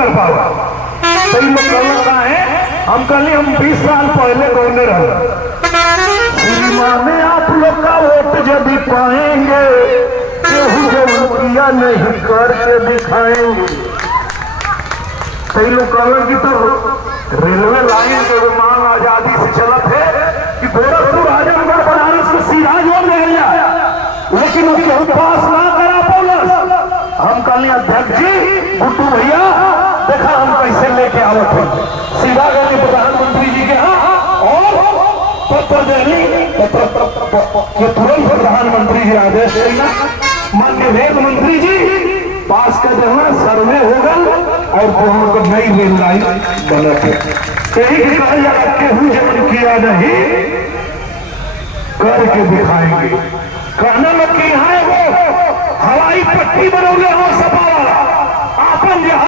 कर पावा। तो लोग कहना है हम कहली हम 20 साल पहले गवर्नर रहे। श्रीमान आप लोग का वोट जब भी पाएंगे केहू जो किया नहीं करके दिखाएंगे। कई लोग कहलन की तो रेलवे लाइन के मांग आजादी से चला थे कि गोरखपुर आजमगढ़ बनारस को सीधा जोड़ देगा, लेकिन उसके हम पास ना करा पौलस। हम कहले अध्यक्ष जी गुड्डू भैया देखा हम कैसे लेके आवत हैं, सीधा गए प्रधानमंत्री जी के यहाँ और पत्र देनी के तुरंत प्रधानमंत्री जी आदेश देना, माननीय रेल मंत्री जी पास कर देना, सर्वे होगा और दोनों को नई रेल लाइन बना के यही कहा जाता केहू जब किया नहीं करके दिखाएंगे। कहना लग कि यहाँ वो हवाई पट्टी बनोगे हो सपा वाला आपन